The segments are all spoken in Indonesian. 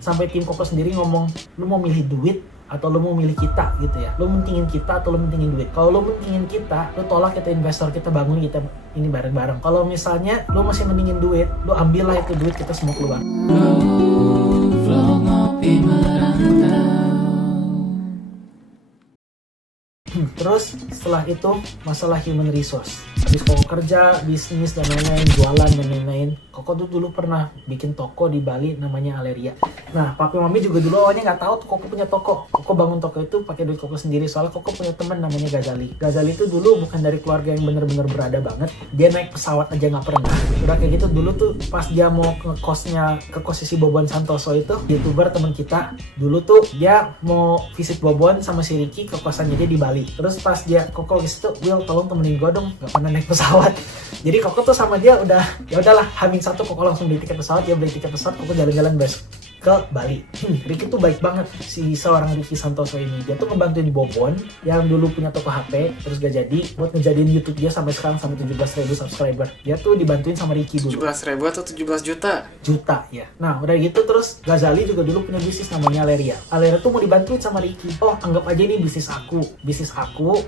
Sampai tim Koko sendiri ngomong, lu mau milih duit atau lu mau milih kita gitu ya. Lu mentingin kita atau lu mentingin duit. Kalau lu mentingin kita, lu tolak kita investor, kita bangun kita ini bareng-bareng. Kalau misalnya lu masih mentingin duit, lu ambillah itu duit, kita semua keluar. Terus setelah itu masalah human resource. Habis Koko kerja, bisnis dan lain-lain, jualan dan lain-lain, Koko tuh dulu pernah bikin toko di Bali namanya Aleria. Nah, papi mami juga dulu awalnya nggak tahu tuh Koko punya toko. Koko bangun toko itu pakai duit Koko sendiri, soalnya Koko punya teman namanya Gazali. Gazali itu dulu bukan dari keluarga yang bener-bener berada banget. Dia naik pesawat aja nggak pernah. Udah kayak gitu dulu tuh pas dia mau ke kosnya si Bobon Santoso itu, YouTuber teman kita. Dulu tuh dia mau visit Bobon sama si Ricky ke kosannya dia di Bali. Terus pas dia Koko gitu, Will tolong temenin gue dong, nggak pernah naik pesawat. Jadi Koko tuh sama dia udah, ya udahlah, H-1 Koko langsung beli tiket pesawat, dia beli tiket pesawat, Koko jalan-jalan besok ke Bali. Ricky tuh baik banget, si seorang Ricky Santoso ini. Dia tuh ngebantuin Bobon yang dulu punya toko HP, terus gak jadi, buat ngejadiin YouTube dia sampai sekarang sampai 17.000 subscriber. Dia tuh dibantuin sama Ricky dulu. 17.000 atau 17 juta? Juta ya. Nah udah gitu terus Gazali juga dulu punya bisnis namanya Aleria. Aleria tuh mau dibantuin sama Ricky. Oh anggap aja ini bisnis aku.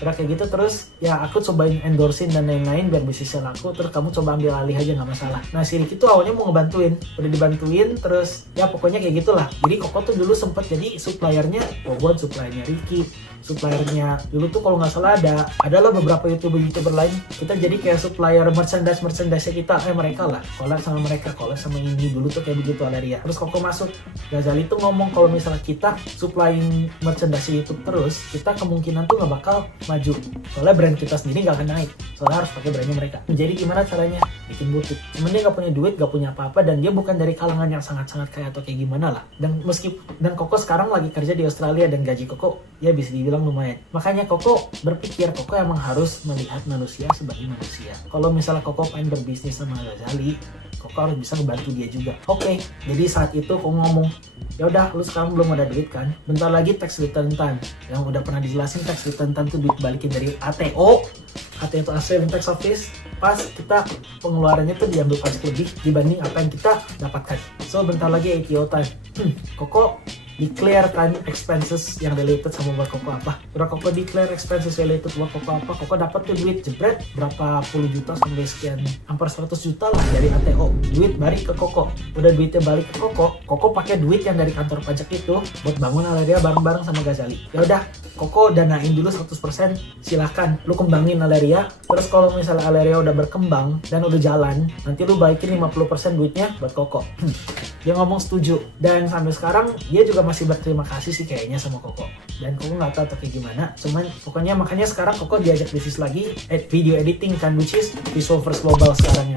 Udah kayak gitu terus ya aku cobain endorsein dan lain-lain biar bisnisnya laku. Terus kamu coba ambil alih aja nggak masalah. Nah si Ricky tuh awalnya mau ngebantuin. Udah dibantuin terus ya pokoknya kayak gitulah. Jadi Koko tuh dulu sempet jadi suppliernya Bobon, suppliernya Ricky, suppliernya dulu tuh kalau nggak salah adalah beberapa youtuber lain. Kita jadi kayak supplier merchandise kita mereka lah, collab sama mereka, collab sama ini. Dulu tuh kayak begitu Aleria. Terus Koko masuk, Gazali tuh ngomong kalau misalnya kita supplying merchandise YouTube terus, kita kemungkinan tuh nggak bakal maju, soalnya brand kita sendiri nggak akan naik, soalnya harus pakai brandnya mereka. Jadi gimana caranya? Bikin butik. Cuman dia nggak punya duit, nggak punya apa-apa, dan dia bukan dari kalangan yang sangat-sangat kaya atau kayak gimana lah. Dan Koko sekarang lagi kerja di Australia dan gaji Koko ya bisa dibilang lumayan. Makanya Koko berpikir Koko emang harus melihat manusia sebagai manusia. Kalau misalnya Koko pengen berbisnis sama Gazali, Koko harus bisa ngebantu dia juga. Oke, jadi saat itu Koko ngomong, ya udah lu sekarang belum ada duit kan? Bentar lagi tax return time. Yang udah pernah dijelasin tax return time tuh duit balikin dari ATO. ATO itu Australian Tax Office. Pas kita pengeluarannya tuh diambil pajak lebih dibanding apa yang kita dapatkan. So bentar lagi ATO time. Koko declare kan expenses yang related sama buat Koko apa. Udah Koko declare expenses related buat Koko apa, Koko dapat tuh duit jebret berapa puluh juta sampai sekian, hampir 100 juta lah dari ATO. Duit balik ke Koko. Udah duitnya balik ke Koko, Koko pakai duit yang dari kantor pajak itu buat bangun Aleria bareng-bareng sama Gazali. Ya udah, Koko danain dulu 100%, silakan lu kembangin Aleria. Terus kalau misalnya Aleria udah berkembang dan udah jalan, nanti lu balikin 50% duitnya buat Koko. Dia ngomong setuju, dan sampai sekarang dia juga masih berterima kasih sih kayaknya sama Koko. Dan Koko nggak tahu kayak gimana, cuman pokoknya makanya sekarang Koko diajak bisnis lagi video editing kan, which is Visual First Global sekarang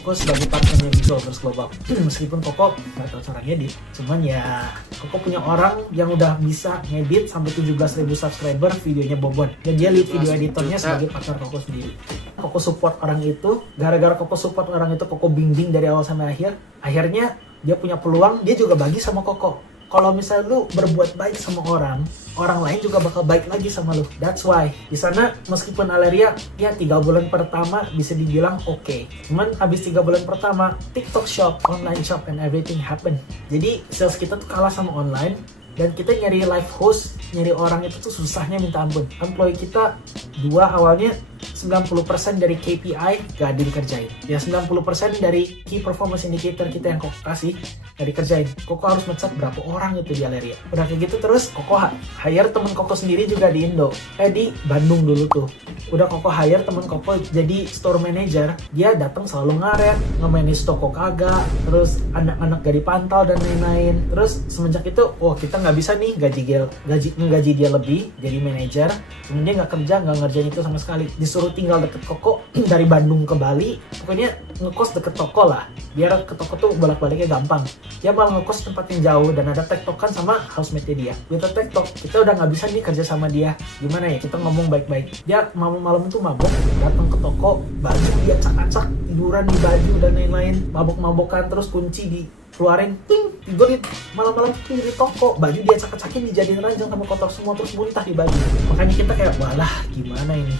Koko sebagai partnernya Visual First Global. Meskipun Koko nggak tahu cara ngedit, cuman ya Koko punya orang yang udah bisa ngedit sampai 17.000 subscriber videonya Bobon, dan dia lead video editornya sebagai partner Koko sendiri. Koko support orang itu, gara-gara Koko support orang itu, Koko bimbing dari awal sampai akhir. Akhirnya dia punya peluang, dia juga bagi sama Koko. Kalau misalnya lu berbuat baik sama orang lain juga bakal baik lagi sama lu. That's why di sana meskipun Aleria ya 3 bulan pertama bisa dibilang oke. Cuman habis 3 bulan pertama TikTok shop, online shop and everything happen. Jadi sales kita tuh kalah sama online. Dan kita nyari live host, nyari orang itu tuh susahnya minta ampun. Employee kita 2 awalnya 90% dari KPI gak dikerjain. Ya 90% dari key performance indicator kita yang Koko kasih gak dikerjain. Koko harus ngecat berapa orang itu di Aleria. Udah kayak gitu terus Koko hire temen Koko sendiri juga di Indo. Di Bandung dulu tuh. Udah Koko hire temen Koko jadi store manager. Dia datang selalu ngaret, nge-manage toko kagak, terus anak-anak gak dipantau dan lain-lain. Terus semenjak itu, kita nggak bisa nih gaji dia lebih jadi manajer, cuman dia nggak kerja, nggak ngerjain itu sama sekali. Disuruh tinggal deket Koko dari Bandung ke Bali, pokoknya ngekos deket toko lah, biar ke toko tuh bolak-baliknya gampang. Dia malah ngekos tempat yang jauh dan ada tektokan sama housemate dia. Kita tektok, kita udah nggak bisa nih kerja sama dia. Gimana ya, kita ngomong baik-baik. Dia malam-malam tuh mabok, datang ke toko, baju dia acak-acak, tiduran di baju dan lain-lain, mabok-mabokan, terus kunci keluarin, tidur di malam-malam di toko, baju dia acak-acakin dijadiin ranjang sama kotor semua, terus muntah di baju. Makanya kita kayak, walah gimana ini.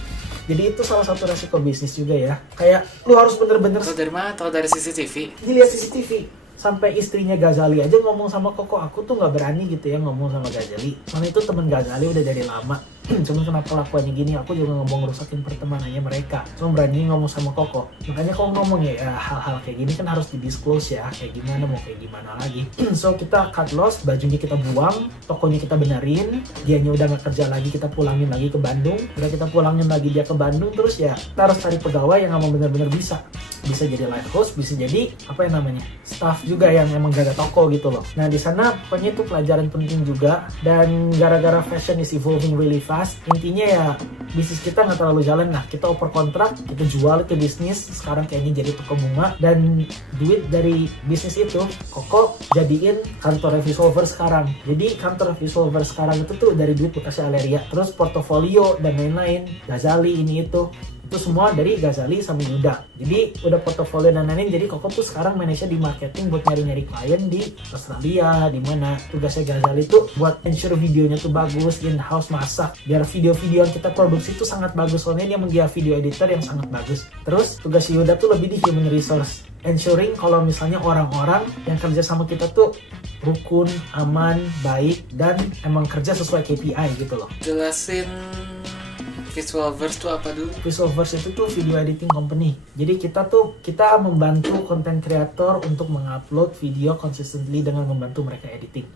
Jadi itu salah satu resiko bisnis juga ya. Kayak lu harus bener-bener. Tahu dari mana? Tahu dari CCTV? Dilihat CCTV. sampai istrinya Ghazali aja ngomong sama Koko, aku tuh nggak berani gitu ya ngomong sama Ghazali, soalnya itu temen Ghazali udah dari lama. Cuman kenapa lakuannya gini, aku juga nggak mau ngerusakin pertemanannya mereka, cuma berani ngomong sama Koko. Makanya kalau ngomong ya hal-hal kayak gini kan harus di-disclose ya, kayak gimana mau kayak gimana lagi. So kita cut loss, bajunya kita buang, tokonya kita benerin, dianya udah nggak kerja lagi, kita pulangin lagi ke Bandung. Udah kita pulangin lagi dia ke Bandung, terus ya kita harus cari pegawai yang emang bener-bener bisa jadi live host, bisa jadi apa yang namanya staff juga yang emang jaga toko gitu loh. Nah di sana pokoknya itu pelajaran penting juga, dan gara-gara fashion is evolving really fast, intinya ya bisnis kita nggak terlalu jalan. Nah kita oper kontrak, kita jual itu bisnis, sekarang kayaknya jadi toko bunga, dan duit dari bisnis itu Koko jadiin kantor Revisolver sekarang. Jadi kantor Revisolver sekarang itu tuh dari duit bekasnya Aleria, terus portofolio dan lain-lain, Ghazali ini itu semua dari Ghazali sama Yuda. Jadi udah portofolio dan lain-lain, jadi Koko tuh sekarang manage di marketing buat nyari-nyari klien di Australia, di mana tugasnya Ghazali tuh buat ensure videonya tuh bagus, in-house masak, biar video-video yang kita produksi tuh sangat bagus, soalnya dia video editor yang sangat bagus. Terus tugas Yuda tuh lebih di human resource, ensuring kalau misalnya orang-orang yang kerja sama kita tuh rukun, aman, baik, dan emang kerja sesuai KPI gitu loh. Jelasin Visualverse itu apa dulu? Visualverse itu tuh video editing company. Jadi kita membantu content creator untuk mengupload video consistently dengan membantu mereka editing,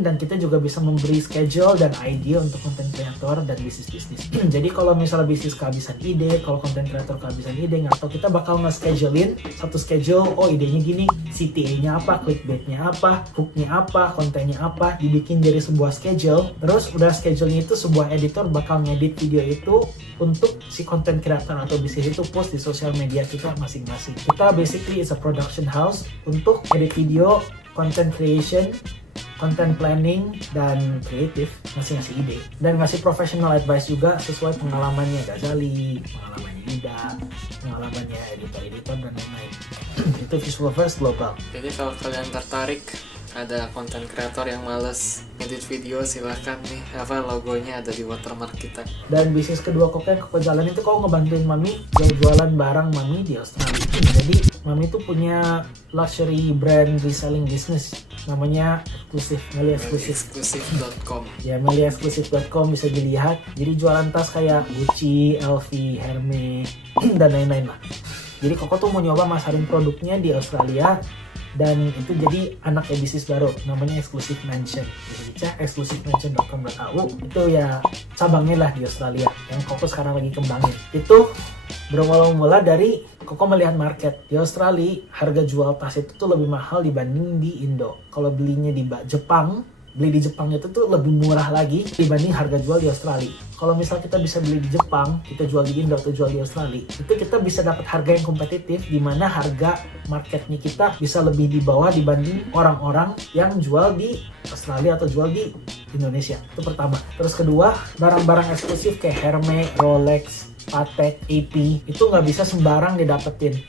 dan kita juga bisa memberi schedule dan idea untuk content creator dan bisnis. Jadi kalau misalnya bisnis kehabisan ide, kalau content creator kehabisan ide, atau kita bakal nge-schedulein satu schedule, oh idenya gini, CTA-nya apa, clickbait-nya apa, hook-nya apa, kontennya apa, dibikin jadi sebuah schedule. Terus udah schedule-nya itu sebuah editor bakal ngedit video itu untuk si content creator atau bisnis itu post di sosial media kita masing-masing. Kita basically is a production house untuk edit video, content creation, content planning, dan kreatif, ngasih ide, dan ngasih professional advice juga sesuai pengalamannya Ghazali, pengalamannya Ida, pengalamannya editor-editor dan lain-lain. Itu Visualverse Global. Jadi kalau kalian tertarik, ada konten kreator yang males edit video, silahkan nih, logonya ada di watermark kita. Dan bisnis kedua Koko yang Koko jalan itu Koko ngebantuin Mami jualan barang Mami di Australia. Jadi Mami tuh punya luxury brand reselling business, namanya MeliExclusive.com. Ya, MeliExclusive.com bisa dilihat. Jadi jualan tas kayak Gucci, LV, Hermes, dan lain-lain lah. Jadi Koko tuh mau nyoba masarin produknya di Australia, dan itu jadi anaknya bisnis baru namanya Exclusive Mansion. Bisa dicek exclusivemansion.com.au, itu ya cabangnya lah di Australia yang Koko sekarang lagi kembangin. Itu berawal mula dari Koko melihat market di Australia, harga jual tas itu tuh lebih mahal dibanding di Indo. Kalau belinya di Jepang, beli di Jepang itu tuh lebih murah lagi dibanding harga jual di Australia. Kalau misal kita bisa beli di Jepang, kita jual di Indo atau jual di Australia, itu kita bisa dapat harga yang kompetitif, di mana harga marketnya kita bisa lebih di bawah dibanding orang-orang yang jual di Australia atau jual di Indonesia. Itu pertama. Terus kedua, barang-barang eksklusif kayak Hermes, Rolex, Patek, AP itu nggak bisa sembarang didapetin.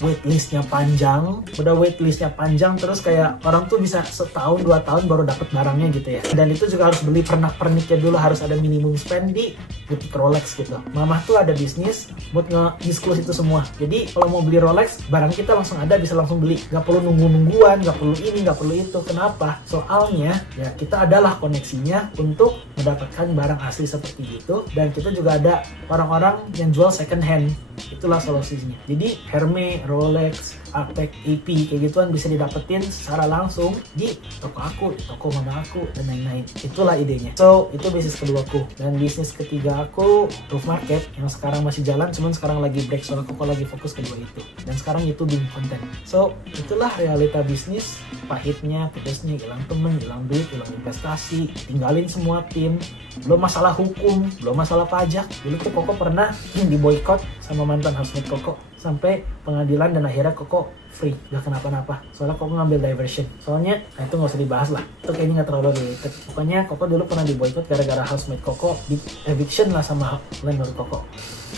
Waitlistnya panjang, udah waitlistnya panjang, terus kayak orang tuh bisa setahun 2 tahun baru dapat barangnya gitu ya. Dan itu juga harus beli pernak-perniknya dulu, harus ada minimum spend di butik Rolex gitu. Mamah tuh ada bisnis buat nge-disclose itu semua. Jadi kalau mau beli Rolex, barang kita langsung ada, bisa langsung beli. Gak perlu nunggu-nungguan, gak perlu ini, gak perlu itu. Kenapa? Soalnya ya kita adalah koneksinya untuk mendapatkan barang asli seperti itu. Dan kita juga ada orang-orang yang jual second hand. Itulah solusinya. Jadi Hermes, Rolex, Patek, AP kayak gituan bisa didapetin secara langsung di toko aku, di toko mama aku, dan lain-lain. Itulah idenya. So itu bisnis keduaku. Dan bisnis ketiga aku Roof Market yang sekarang masih jalan, cuman sekarang lagi break soalnya Koko lagi fokus kedua itu. Dan sekarang itu bikin konten. So itulah realita bisnis, pahitnya, pedasnya, hilang temen, hilang duit, hilang investasi, tinggalin semua tim, belum masalah hukum, belum masalah pajak. Dulu tuh Koko pernah di boykot sama mantan housemate Koko sampai pengadilan, dan akhirnya Koko free, gak kenapa-napa. Soalnya Koko ngambil diversion. Soalnya, nah itu gak usah dibahas lah. Itu kayaknya gak terlalu related. Pokoknya Koko dulu pernah di boykot gara-gara housemate Koko di eviction lah sama landlord Koko.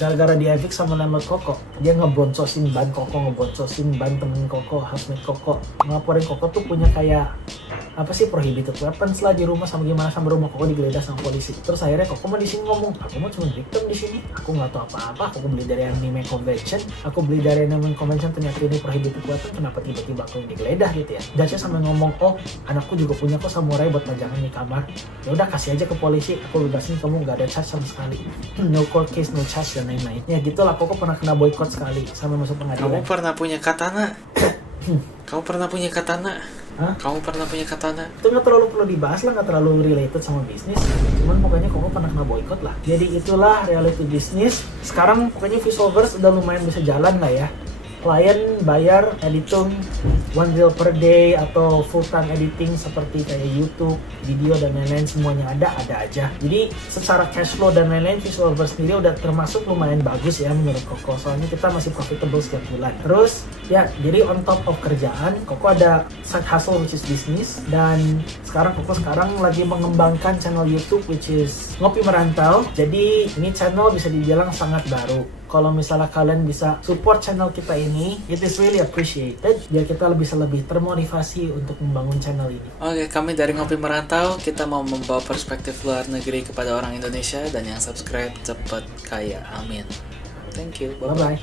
Gara-gara di evict sama landlord Koko, dia ngeboncosin ban Koko, ngeboncosin ban temen Koko, housemate Koko. Ngelaporin Koko tuh punya kayak apa sih, prohibited weapons lah di rumah, sama gimana, sama rumah Koko digeledah sama polisi. Terus akhirnya Koko mah di sini ngomong, aku mah cuma victim di sini, aku nggak tahu apa-apa, aku beli dari anime convention, aku beli dari anime convention, ternyata ini prohibited kekuatan, kenapa tiba-tiba aku yang digeledah gitu ya. Judge sampai ngomong, oh anakku juga punya kok samurai buat pajangan di kamar, ya udah kasih aja ke polisi, aku bebasin kamu, nggak ada charge sama sekali. No court case, no charge dan lain-lain. Ya gitulah, Koko pernah kena boykot sekali sampai masuk pengadilan. Kamu pernah punya katana? Kamu pernah punya katana? Hah? Kamu pernah punya katana? Itu nggak terlalu perlu dibahas lah, nggak terlalu related sama bisnis, cuman pokoknya Koko pernah kena boykot lah. Jadi itulah reality bisnis. Sekarang pokoknya Visualverse udah lumayan bisa jalan lah ya. Klien bayar editing $1 per day atau full time editing seperti kayak YouTube, video dan lain-lain, semuanya ada aja. Jadi secara cash flow dan lain-lain Visualverse sendiri udah termasuk lumayan bagus ya menurut Koko, soalnya kita masih profitable setiap bulan. Terus ya, jadi on top of kerjaan, Koko ada side hustle which is business, dan Koko sekarang lagi mengembangkan channel YouTube which is Ngopi Merantau. Jadi ini channel bisa dibilang sangat baru. Kalau misalnya kalian bisa support channel kita ini, it is really appreciated, biar kita bisa lebih termotivasi untuk membangun channel ini. Oke, kami dari Ngopi Merantau, kita mau membawa perspektif luar negeri kepada orang Indonesia, dan yang subscribe cepat kaya, amin. Thank you, bye-bye.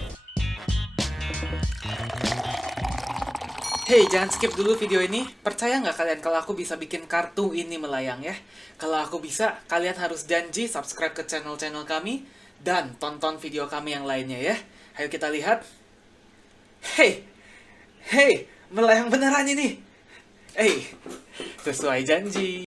Hey, jangan skip dulu video ini. Percaya nggak kalian kalau aku bisa bikin kartu ini melayang ya? Kalau aku bisa, kalian harus janji subscribe ke channel-channel kami dan tonton video kami yang lainnya ya. Ayo kita lihat. Hey, melayang beneran ini. Sesuai janji.